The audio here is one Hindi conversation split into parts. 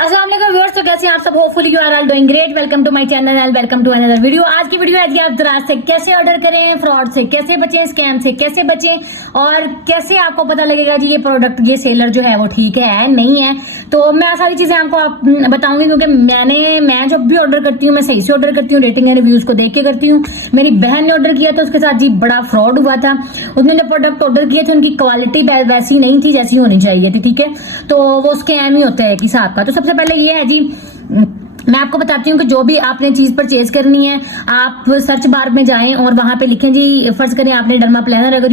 अस्सलाम वालेकुम व्यूअर्स, तो कैसे हैं आप सब? Hopefully you are all doing great. Welcome to my channel and welcome to another video. आज की वीडियो है कि आप दराज से कैसे ऑर्डर करें, फ्रॉड से कैसे बचें, स्कैम से कैसे बचें और कैसे आपको पता लगेगा जी ये प्रोडक्ट, ये सेलर जो है वो ठीक है नहीं है। तो मैं सारी चीजें आपको बताऊंगी क्योंकि मैं जब भी ऑर्डर करती हूँ मैं सही से ऑर्डर करती हूँ, रेटिंग एंड रिव्यूज को देख के करती हूँ। मेरी बहन ने ऑर्डर किया था, उसके साथ जी बड़ा फ्रॉड हुआ था। उसने जो प्रोडक्ट ऑर्डर किए थे उनकी क्वालिटी वैसी नहीं थी जैसी होनी चाहिए थी, ठीक है। तो वो स्कैम ही होता है एक हिसाब का। तो सबसे पहले ये है जी, मैं आपको बताती हूँ कि जो भी आपने चीज परचेज करनी है, आप सर्च बार में जाएं और वहां पे लिखें जी, फर्ज करें आपने डर्मा प्लानर अगर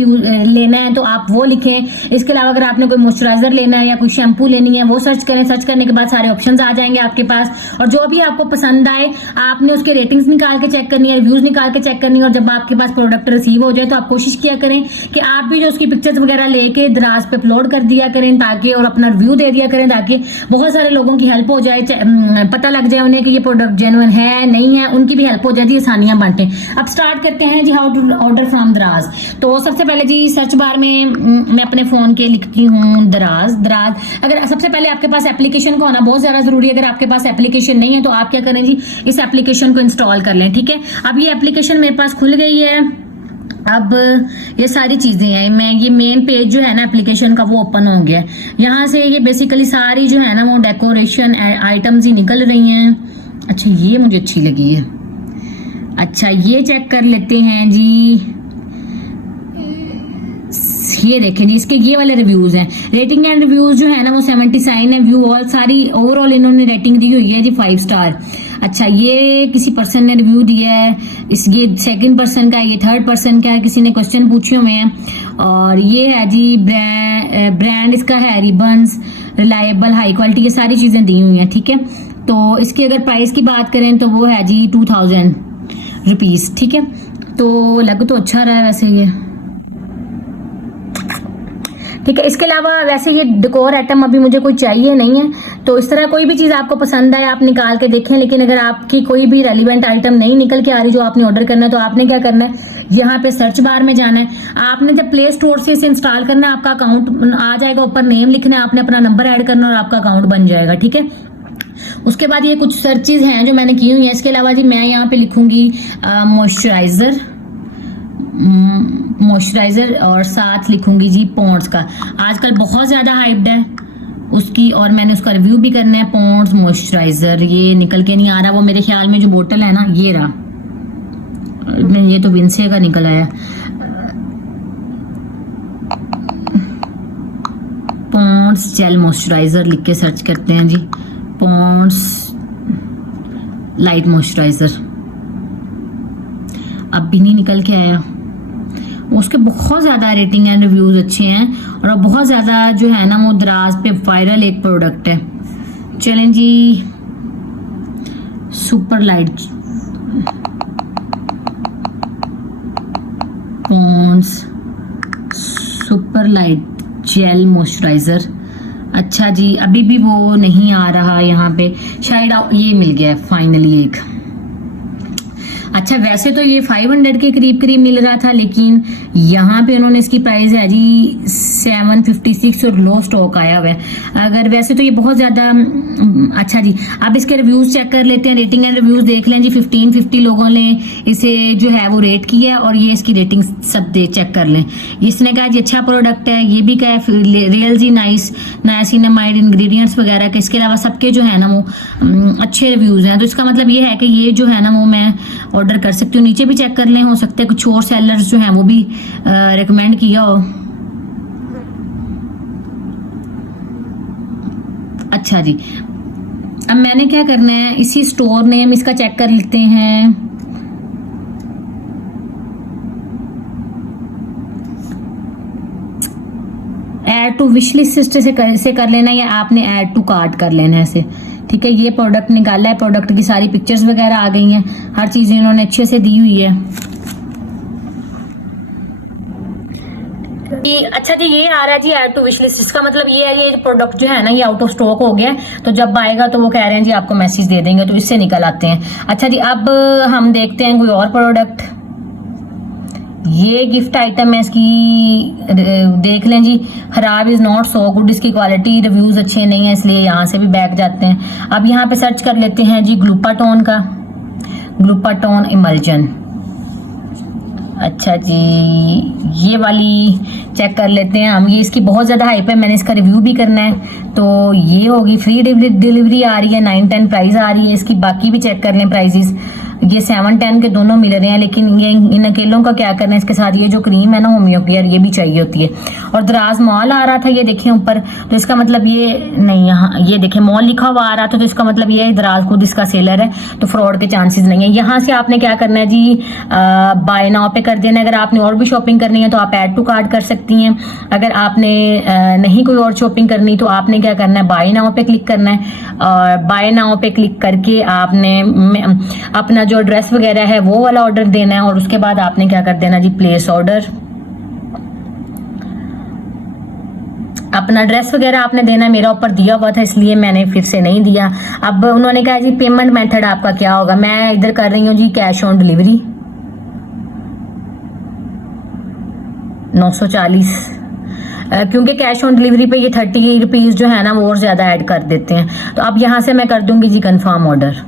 लेना है तो आप वो लिखें। इसके अलावा अगर आपने कोई मॉइस्चराइजर लेना है या कोई शैम्पू लेनी है वो सर्च करें। सर्च करने के बाद सारे ऑप्शंस आ जाएंगे आपके पास और जो भी आपको पसंद आए आपने उसके रेटिंग्स निकाल के चेक करनी है, रिव्यूज निकाल के चेक करनी है। और जब आपके पास प्रोडक्ट रिसीव हो जाए तो आप कोशिश किया करें कि आप भी जो उसकी पिक्चर्स वगैरह लेके दराज पे अपलोड कर दिया करें ताकि, और अपना रिव्यू दे दिया करें ताकि बहुत सारे लोगों की हेल्प हो जाए, पता लग जाए उन्हें कि ये प्रोडक्ट जेन्युइन है नहीं है, उनकी भी हेल्प हो जाती है, आसानियां बांटें। अब स्टार्ट करते हैं जी, हाउ टू ऑर्डर फ्रॉम दराज। तो सबसे पहले जी सर्च बार में मैं अपने फोन के लिखती हूँ दराज। अगर सबसे पहले आपके पास एप्लीकेशन का होना बहुत ज्यादा जरूरी है। अगर आपके पास एप्लीकेशन नहीं है तो आप क्या करें जी, इस एप्लीकेशन को इंस्टॉल कर लें, ठीक है। अब ये एप्लीकेशन मेरे पास खुल गई है। अब ये सारी चीजें हैं, मैं ये मेन पेज जो है ना एप्लीकेशन का वो ओपन हो गया। यहाँ से ये बेसिकली सारी जो है ना वो डेकोरेशन आइटम्स ही निकल रही हैं। अच्छा ये मुझे अच्छी लगी है। अच्छा ये चेक कर लेते हैं जी, ये देखें जी, इसके ये वाले रिव्यूज हैं। रेटिंग एंड रिव्यूज जो है ना वो 79 है। व्यू ऑल सारी ओवरऑल इन्होंने रेटिंग दी हुई है जी 5 स्टार। अच्छा ये किसी पर्सन ने रिव्यू दिया है, ये सेकंड पर्सन का है, ये थर्ड पर्सन का है, किसी ने क्वेश्चन पूछे हुए हैं। और ये है जी ब्रांड इसका है रिबन्स, रिलायबल, हाई क्वालिटी, ये सारी चीजें दी हुई हैं, ठीक है। तो इसकी अगर प्राइस की बात करें तो वो है जी 2000 रुपीज, ठीक है। तो लग तो अच्छा रहा है वैसे ये, ठीक है। इसके अलावा वैसे ये डेकोर आइटम अभी मुझे कोई चाहिए नहीं है। तो इस तरह कोई भी चीज आपको पसंद आए आप निकाल के देखें, लेकिन अगर आपकी कोई भी रेलिवेंट आइटम नहीं निकल के आ रही जो आपने ऑर्डर करना है तो आपने क्या करना है, यहाँ पे सर्च बार में जाना है। आपने जब प्ले स्टोर से इसे इंस्टॉल करना है, आपका अकाउंट आ जाएगा, ऊपर नेम लिखना है, आपने अपना नंबर ऐड करना और आपका अकाउंट बन जाएगा, ठीक है। उसके बाद ये कुछ सर्चेज हैं जो मैंने की हुई है। इसके अलावा जी मैं यहाँ पे लिखूंगी मॉइस्चराइजर और साथ लिखूंगी जी पॉन्ड्स का। आजकल बहुत ज्यादा हाइप्ड है उसकी और मैंने उसका रिव्यू भी करना है। पॉन्ड्स मॉइस्चराइजर, ये निकल के नहीं आ रहा, वो मेरे ख्याल में जो बोतल है ना ये रहा, ये तो विंसे का निकल आया। पॉन्ड्स जेल मॉइस्चराइजर लिख के सर्च करते हैं जी, पॉन्ड्स लाइट मॉइस्चराइजर। अब भी नहीं निकल के आया। उसके बहुत ज्यादा रेटिंग एंड रिव्यूज अच्छे हैं और अब बहुत ज्यादा जो है ना वो दराज पे वायरल एक प्रोडक्ट है। चलें जी, super light Pond's super light gel moisturizer. अच्छा जी अभी भी वो नहीं आ रहा यहाँ पे, शायद ये मिल गया फाइनली एक। अच्छा वैसे तो ये 500 के करीब मिल रहा था, लेकिन यहाँ पे उन्होंने इसकी प्राइस है जी 756 और लो स्टॉक आया हुआ है। अगर वैसे तो ये बहुत ज्यादा अच्छा जी। अब इसके रिव्यूज चेक कर लेते हैं, रेटिंग एंड रिव्यूज देख लें जी। 1550 लोगों ने इसे जो है वो रेट किया है और ये इसकी रेटिंग सब चेक कर लें। इसने कहा जी अच्छा प्रोडक्ट है, ये भी कहा रियल जी नाइस, नाइसिनामाइड इंग्रेडिएंट्स वगैरह के। इसके अलावा सबके जो है ना वो अच्छे रिव्यूज हैं। तो इसका मतलब ये है कि ये जो है ना वो मैं ऑर्डर कर सकती हूँ। नीचे भी चेक कर लें, हो सकता है कुछ और सेलर्स जो हैं वो भी रेकमेंड किया हो। अच्छा जी अब मैंने क्या करना है, इसी स्टोर नेम इसका चेक कर लेते हैं। ऐड टू विश लिस्ट से कर लेना या आपने ऐड टू कार्ट कर लेना है इसे, ठीक है। ये प्रोडक्ट निकाला है, प्रोडक्ट की सारी पिक्चर्स वगैरह आ गई हैं, हर चीज इन्होंने अच्छे से दी हुई है। अच्छा जी ये आ रहा है जी ऐड टू विश लिस्ट। इसका मतलब ये है ये प्रोडक्ट जो है ना ये आउट ऑफ स्टॉक हो गया है, तो जब आएगा तो वो कह रहे हैं जी आपको मैसेज दे देंगे, तो इससे निकल आते हैं। अच्छा जी अब हम देखते हैं कोई और प्रोडक्ट। ये गिफ्ट आइटम है, इसकी देख लें जी। खराब इज नॉट सो गुड, इसकी क्वालिटी रिव्यूज अच्छे नहीं है, इसलिए यहाँ से भी बैक जाते हैं। अब यहाँ पे सर्च कर लेते हैं जी ग्लूपाटोन का, ग्लूपाटोन इमल्जन। अच्छा जी, ये वाली चेक कर लेते हैं हम। ये इसकी बहुत ज़्यादा हाइप है, मैंने इसका रिव्यू भी करना है। तो ये होगी फ्री डिलीवरी आ रही है, 9-10 प्राइस आ रही है इसकी। बाकी भी चेक कर लें प्राइजेस, ये 7-10 के दोनों मिल रहे हैं। लेकिन ये इन अकेलों का क्या करना है, इसके साथ ये जो क्रीम है ना होमियो केयर, ये भी चाहिए होती है। और दराज मॉल आ रहा था, ये देखें ऊपर, तो इसका मतलब ये नहीं, यहाँ ये देखें मॉल लिखा हुआ आ रहा था, तो इसका मतलब ये है दराज खुद इसका सेलर है, तो फ्रॉड के चांसेस नहीं है। यहाँ से आपने क्या करना है जी, बाय नाउ पे कर देना। अगर आपने और भी शॉपिंग करनी है तो आप ऐड टू कार्ट कर सकती हैं। अगर आपने नहीं कोई और शॉपिंग करनी तो आपने क्या करना है, बाय नाउ पे क्लिक करना है। और बाय नाउ पे क्लिक करके आपने अपना जो ड्रेस वगैरह है वो वाला ऑर्डर देना है। और उसके बाद आपने क्या कर देना जी, प्लेस ऑर्डर। अपना ड्रेस वगैरह आपने देना, मेरा ऊपर दिया हुआ था इसलिए मैंने फिर से नहीं दिया। अब उन्होंने कहा जी पेमेंट मेथड आपका क्या होगा, मैं इधर कर रही हूँ जी कैश ऑन डिलीवरी 940, क्योंकि कैश ऑन डिलीवरी पे ये 30 रुपीज जो है ना वो और ज्यादा ऐड कर देते हैं। तो अब यहां से मैं कर दूंगी जी कंफर्म ऑर्डर।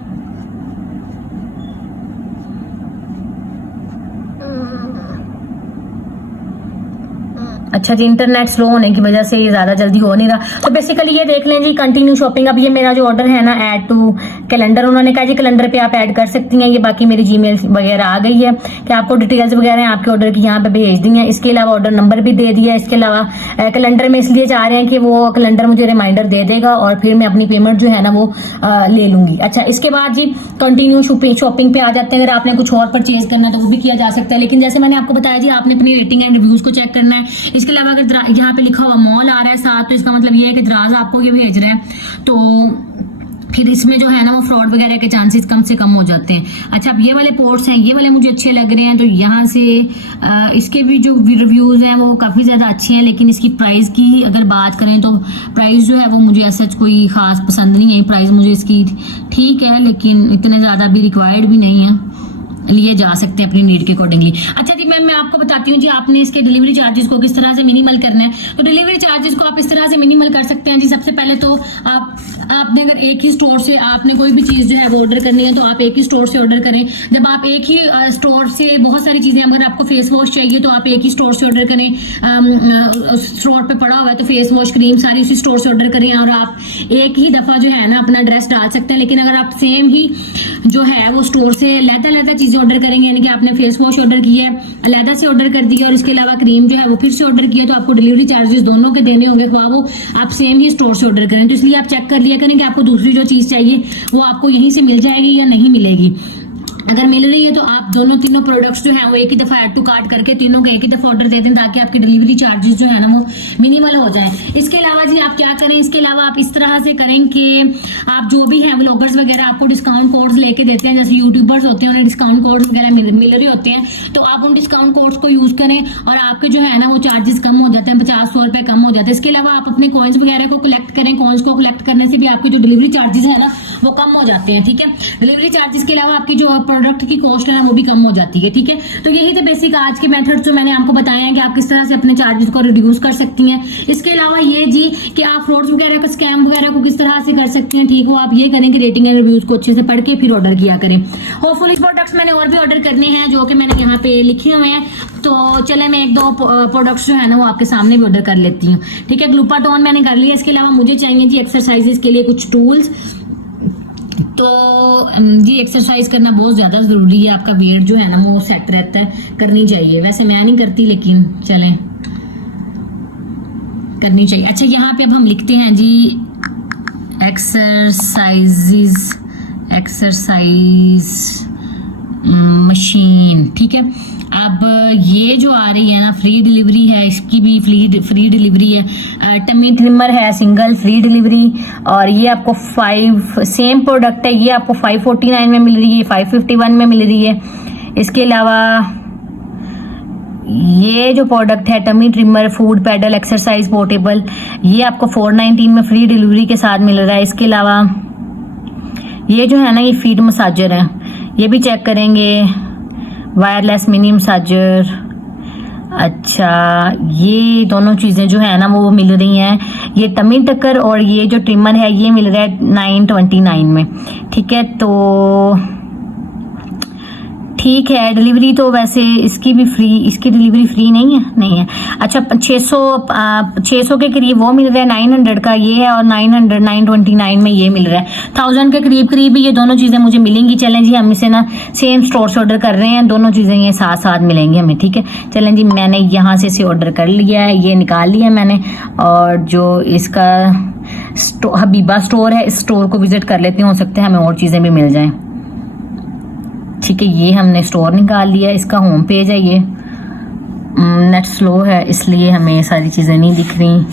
अच्छा जी, इंटरनेट स्लो होने की वजह से ये ज्यादा जल्दी हो नहीं रहा। तो बेसिकली ये देख लें जी कंटिन्यू शॉपिंग। अब ये मेरा जो ऑर्डर है ना, ऐड टू कैलेंडर, उन्होंने कहा जी कैलेंडर पे आप ऐड कर सकती हैं। ये बाकी मेरी जीमेल वगैरह आ गई है कि आपको डिटेल्स वगैरह आपके ऑर्डर की यहाँ पे भेज दी है। इसके अलावा ऑर्डर नंबर भी दे दिया। इसके अलावा कैलेंडर में इसलिए जा रहे हैं कि वो कैलेंडर मुझे रिमाइंडर दे देगा और फिर मैं अपनी पेमेंट जो है ना वो ले लूंगी। अच्छा, इसके बाद जी कंटिन्यू शॉपिंग पे आ जाते हैं। अगर आपने कुछ और परचेज करना है तो वो भी किया जा सकता है। लेकिन जैसे मैंने आपको बताया जी, आपने अपनी रेटिंग एंड रिव्यूज को चेक करना है। इसके अलावा अगर यहाँ पे लिखा हुआ मॉल आ रहा है साथ, तो इसका मतलब ये है कि दराज आपको ये भेज रहा है, तो फिर इसमें जो है ना वो फ्रॉड वगैरह के चांसेस कम से कम हो जाते हैं। अच्छा, अब ये वाले पोर्ट्स हैं, ये वाले मुझे अच्छे लग रहे हैं, तो यहाँ से इसके भी जो रिव्यूज हैं वो काफी ज्यादा अच्छे हैं। लेकिन इसकी प्राइस की अगर बात करें तो प्राइस जो है वो मुझे ऐसा कोई खास पसंद नहीं है। प्राइस मुझे इसकी ठीक है, लेकिन इतने ज्यादा भी रिक्वायर्ड भी नहीं है, लिए जा सकते हैं अपनी नीड के अकॉर्डिंगली। अच्छा जी, मैं आपको बताती हूँ जी आपने इसके डिलीवरी चार्जेस को किस तरह से मिनिमल करना है। तो डिलीवरी चार्जेस को आप इस तरह से मिनिमल कर सकते हैं जी। सबसे पहले तो आपने अगर एक ही स्टोर से आपने कोई भी चीज जो है वो ऑर्डर करनी है तो आप एक ही स्टोर से ऑर्डर करें। जब आप एक ही स्टोर से बहुत सारी चीजें, अगर आपको फेस वॉश चाहिए तो आप एक ही स्टोर से ऑर्डर करें। स्टोर पे पड़ा हुआ है तो फेस वॉश क्रीम सारी उसी स्टोर से ऑर्डर करें और आप एक ही दफा जो है ना अपना ड्रेस डाल सकते हैं। लेकिन अगर आप सेम ही जो है वो स्टोर से अलग-अलग चीजें ऑर्डर करेंगे, यानी कि आपने फेस वॉश ऑर्डर किया है, अलग से ऑर्डर कर दिया और इसके अलावा क्रीम जो है वो फिर से ऑर्डर किया, तो आपको डिलीवरी चार्जेस दोनों के देने होंगे, वो आप सेम ही स्टोर से ऑर्डर करें। तो इसलिए आप चेक कर लिया करें कि आपको दूसरी जो चीज चाहिए वो आपको यहीं से मिल जाएगी या नहीं मिलेगी। अगर मिल रही है तो आप तीनों प्रोडक्ट्स जो है वो एक ही दफा ऐड टू कार्ट करके तीनों का एक ही दफा ऑर्डर दे दें, ताकि आपके डिलीवरी चार्जेस जो है ना वो मिनिमल हो जाए। इसके अलावा जी आप क्या करें, इसके अलावा आप इस तरह से करें कि आप जो भी हैं व्लॉगर्स वगैरह आपको डिस्काउंट कोड्स लेके देते हैं, जैसे यूट्यूबर्स होते हैं उन्हें डिस्काउंट कोड्स वगैरह मिल रहे होते हैं, तो आप उन डिस्काउंट कोड्स को यूज करें और आपके जो है ना वो चार्जेस कम हो जाते हैं, 50-100 रुपए कम हो जाते हैं। इसके अलावा आप अपने कॉइन्स वगैरह को कलेक्ट करें। कॉइन्स को कलेक्ट करने से भी आपके जो डिलीवरी चार्जेस है ना वो कम हो जाते हैं। ठीक है, डिलीवरी चार्जेस के अलावा आपकी जो प्रोडक्ट की कॉस्ट है वो भी कम हो जाती है। ठीक है, तो यही थे बेसिक आज के मेथड्स जो मैंने आपको बताए हैं कि आप किस तरह से अपने चार्जेस को रिड्यूस कर सकती हैं। इसके अलावा ये जी कि आप फ्रॉड्स वगैरह का, स्कैम वगैरह को किस तरह से कर सकते हैं, ठीक हो, आप ये करें कि रेटिंग एंड रिव्यूज को अच्छे से पढ़ के फिर ऑर्डर किया करें। होपफुली प्रोडक्ट्स मैंने और भी ऑर्डर करने हैं जो कि मैंने यहाँ पे लिखे हुए हैं, तो चले मैं 1-2 प्रोडक्ट्स जो है ना वो आपके सामने भी ऑर्डर कर लेती हूँ। ठीक है, ग्लूपाटोन मैंने कर लिया। इसके अलावा मुझे चाहिए जी एक्सरसाइजेस के लिए कुछ टूल्स। तो जी एक्सरसाइज करना बहुत ज्यादा जरूरी है, आपका वेट जो है ना वो सेट रहता है, करनी चाहिए। वैसे मैं नहीं करती लेकिन चलें करनी चाहिए। अच्छा, यहाँ पे अब हम लिखते हैं जी एक्सरसाइज मशीन। ठीक है, अब ये जो आ रही है ना फ्री डिलीवरी है, इसकी भी फ्री डिलीवरी है। टमी ट्रिमर है सिंगल, फ्री डिलीवरी। और ये आपको 5 सेम प्रोडक्ट है, ये आपको 549 में मिल रही है, 551 में मिल रही है। इसके अलावा ये जो प्रोडक्ट है tummy trimmer foot pedal exercise portable, ये आपको 419 में फ्री डिलीवरी के साथ मिल रहा है। इसके अलावा ये जो है ना ये फीट मसाजर है, ये भी चेक करेंगे, वायरलेस मिनी मसाजर अच्छा, ये दोनों चीजें जो है ना वो मिल रही हैं, ये टमी टक्कर और ये जो ट्रिमर है ये मिल रहा है 929 में। ठीक है, तो ठीक है। डिलीवरी तो वैसे इसकी भी फ्री, इसकी डिलीवरी फ्री नहीं है, नहीं है। अच्छा, 600 के करीब वो मिल रहा है, 900 का ये है और 929 में ये मिल रहा है। 1000 के करीब करीब ये दोनों चीजें मुझे मिलेंगी। चलें जी, हम इसे ना सेम स्टोर से ऑर्डर कर रहे हैं, दोनों चीजें ये साथ साथ मिलेंगी हमें। ठीक है, चलें जी, मैंने यहाँ से इसे ऑर्डर कर लिया है, ये निकाल लिया मैंने। और जो इसका हबीबा स्टोर है, इस स्टोर को विजिट कर लेती हूँ, हो सकता है हमें और चीजें भी मिल जाएं। ठीक है, ये हमने स्टोर निकाल लिया, इसका होम पेज है। ये नेट स्लो है इसलिए हमें सारी चीजें नहीं दिख रही।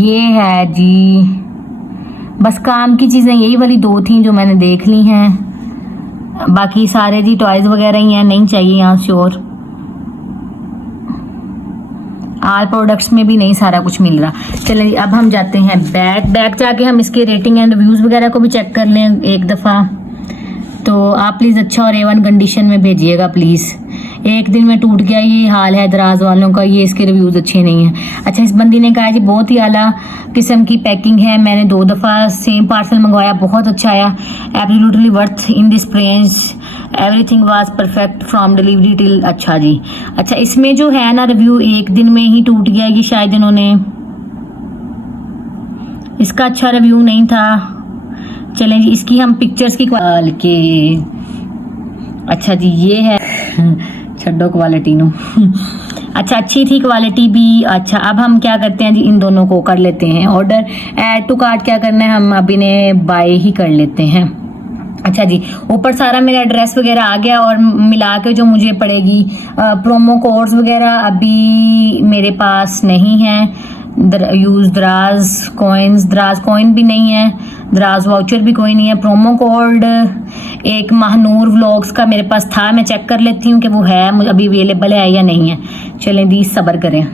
ये है जी, बस काम की चीजें यही वाली 2 थी जो मैंने देख ली हैं, बाकी सारे जी टॉयज वगैरह ही हैं, नहीं चाहिए यहाँ श्योर। आल प्रोडक्ट्स में भी नहीं सारा कुछ मिल रहा। चलिए अब हम जाते हैं बैक जाके हम इसके रेटिंग एंड रिव्यूज वगैरह को भी चेक कर लें एक दफ़ा। तो आप प्लीज़ अच्छा और A1 कंडीशन में भेजिएगा प्लीज़। एक दिन में टूट गया, ये हाल है दराज वालों का, ये इसके रिव्यूज़ अच्छे नहीं हैं। अच्छा, इस बंदी ने कहा जी बहुत ही आला किस्म की पैकिंग है, मैंने 2 दफ़ा सेम पार्सल मंगवाया, बहुत अच्छा आया, absolutely worth in this price, everything was perfect from delivery till. अच्छा जी, अच्छा इसमें जो है ना रिव्यू एक दिन में ही टूट गया, ये शायद इन्होंने इसका अच्छा रिव्यू नहीं था। चलें जी, इसकी हम पिक्चर्स की क्वालिटी, अच्छा जी ये है छड्डो क्वालिटी नो अच्छा, अच्छी थी क्वालिटी भी। अच्छा, अब हम क्या करते हैं जी, इन दोनों को कर लेते हैं ऑर्डर। ऐड टू कार्ट क्या करना है, हम अब इन्हें बाय ही कर लेते हैं। अच्छा जी, ऊपर सारा मेरा एड्रेस वगैरह आ गया और मिला के जो मुझे पड़ेगी प्रोमो कोड्स वगैरह अभी मेरे पास नहीं है। यूज दराज कॉइन भी नहीं है, दराज वाउचर भी कोई नहीं है। प्रोमो कोड एक महानूर व्लॉग्स का मेरे पास था, मैं चेक कर लेती हूँ कि वो है मुझे अभी अवेलेबल है या नहीं है। चलें दी, सब्र करें।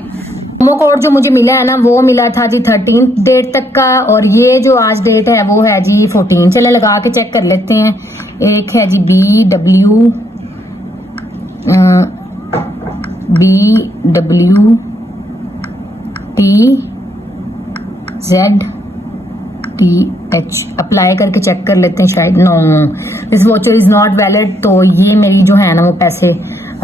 प्रोमो कोड जो मुझे मिला है ना वो मिला था जी 13 डेट तक का, और ये जो आज डेट है वो है जी 14। चले लगा के चेक कर लेते हैं। एक है जी BWTZTH अप्लाई करके चेक कर लेते हैं। शायद no, this voucher is not valid, तो ये मेरी जो है ना वो पैसे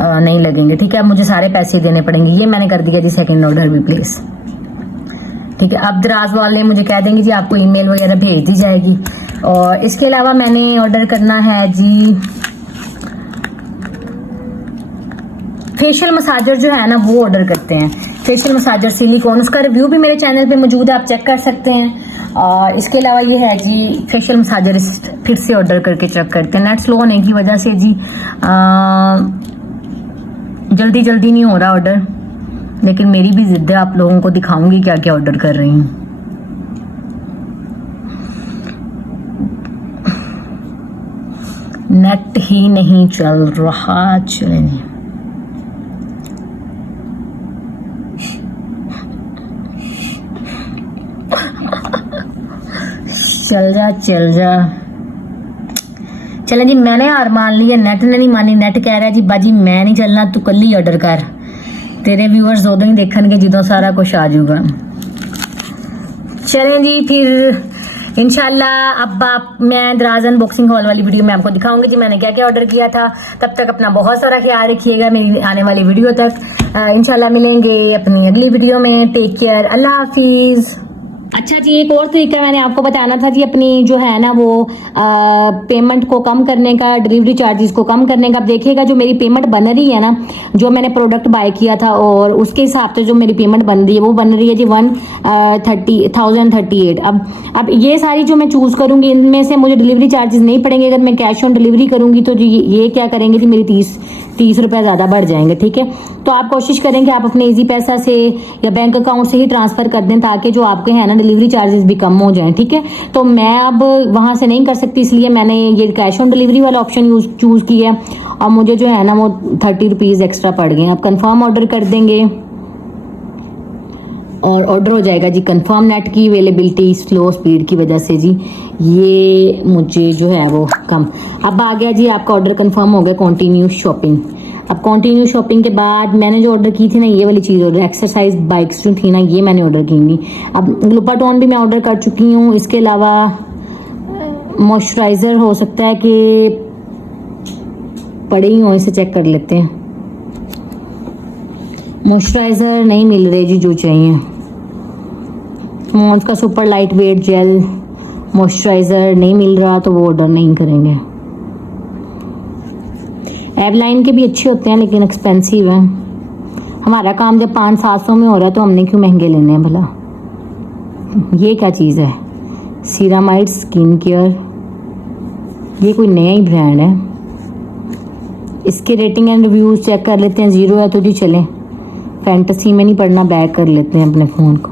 नहीं लगेंगे। ठीक है, मुझे सारे पैसे देने पड़ेंगे। ये मैंने कर दिया जी सेकंड ऑर्डर भी प्लेस। ठीक है, अब दराज वाले मुझे कह देंगे जी आपको ईमेल वगैरह भेज दी जाएगी। और इसके अलावा मैंने ऑर्डर करना है जी फेशियल मसाजर जो है ना वो ऑर्डर करते हैं। फेशियल मसाजर सिलिकॉन, उसका रिव्यू भी मेरे चैनल पे मौजूद है, आप चेक कर सकते हैं। और इसके अलावा ये है जी फेशियल मसाजर, फिर से ऑर्डर करके चेक करते हैं। नेट स्लो होने की वजह से जी जल्दी नहीं हो रहा ऑर्डर, लेकिन मेरी भी जिद है, आप लोगों को दिखाऊंगी क्या क्या ऑर्डर कर रही हूँ। नेट ही नहीं चल रहा, चलें चल जा। चलें जी, मैंने हार मान ली है, नेट ने नहीं मानी। नेट कह रहा है जी बाजी मैं नहीं चलना, तू कल ही ऑर्डर कर, तेरे व्यूअर्स उदों ही देखणगे जो सारा कुछ आ जाऊगा। चलें जी, फिर इंशाल्लाह अब मैं दराज अनबॉक्सिंग हॉल वाली वीडियो में आपको दिखाऊंगी जी मैंने क्या क्या ऑर्डर किया था। तब तक अपना बहुत सारा ख्याल रखिएगा मेरी आने वाली वीडियो तक। इंशाल्लाह मिलेंगे अपनी अगली वीडियो में। टेक केयर, अल्लाह हाफिज। अच्छा जी, एक और तरीका मैंने आपको बताना था जी, अपनी जो है ना वो पेमेंट को कम करने का, डिलीवरी चार्जेस को कम करने का। अब देखिएगा जो मेरी पेमेंट बन रही है ना, जो मैंने प्रोडक्ट बाय किया था और उसके हिसाब से जो मेरी पेमेंट बन रही है वो बन रही है जी 1038। अब ये सारी जो मैं चूज करूंगी इनमें से मुझे डिलीवरी चार्जेस नहीं पड़ेंगे। अगर मैं कैश ऑन डिलीवरी करूंगी तो जी ये क्या करेंगे जी, मेरी 30 रुपए ज्यादा बढ़ जाएंगे। ठीक है, तो आप कोशिश करें कि आप अपने इजी पैसा से या बैंक अकाउंट से ही ट्रांसफर कर दें, ताकि जो आपके है ना डिलीवरी चार्जेस भी कम हो जाएं। ठीक है, तो मैं अब वहां से नहीं कर सकती, इसलिए मैंने ये कैश ऑन डिलीवरी वाला ऑप्शन चूज किया है और मुझे जो है ना वो 30 रुपीज एक्स्ट्रा पड़ गए। आप कंफर्म ऑर्डर कर देंगे और ऑर्डर हो जाएगा जी कंफर्म। नेट की अवेलेबिलिटी स्लो स्पीड की वजह से जी ये मुझे जो है वो कम। अब आ गया जी आपका ऑर्डर कंफर्म हो गया, कंटिन्यू शॉपिंग। अब कंटिन्यू शॉपिंग के बाद मैंने जो ऑर्डर की थी ना, ये वाली चीज़ ऑर्डर, एक्सरसाइज बाइक्स जो थी ना, ये मैंने ऑर्डर की थी। अब लुपाटोन भी मैं ऑर्डर कर चुकी हूँ। इसके अलावा मॉइस्चराइज़र हो सकता है कि पड़े ही हो, इसे चेक कर लेते हैं। मॉइस्चराइज़र नहीं मिल रहे जी जो चाहिए। मॉन्स का super light weight jail moisturiser नहीं मिल रहा, तो वो ऑर्डर नहीं करेंगे। एवलाइन के भी अच्छे होते हैं लेकिन एक्सपेंसिव है। हमारा काम जब 500-700 में हो रहा है तो हमने क्यों महंगे लेने हैं भला। ये क्या चीज़ है, सीरामाइड स्किन केयर, ये कोई नया ही ब्रांड है। इसके रेटिंग एंड रिव्यूज चेक कर लेते हैं। 0 है तो जी चलें, फैंटेसी में नहीं पढ़ना, बैक कर लेते हैं अपने फ़ोन को।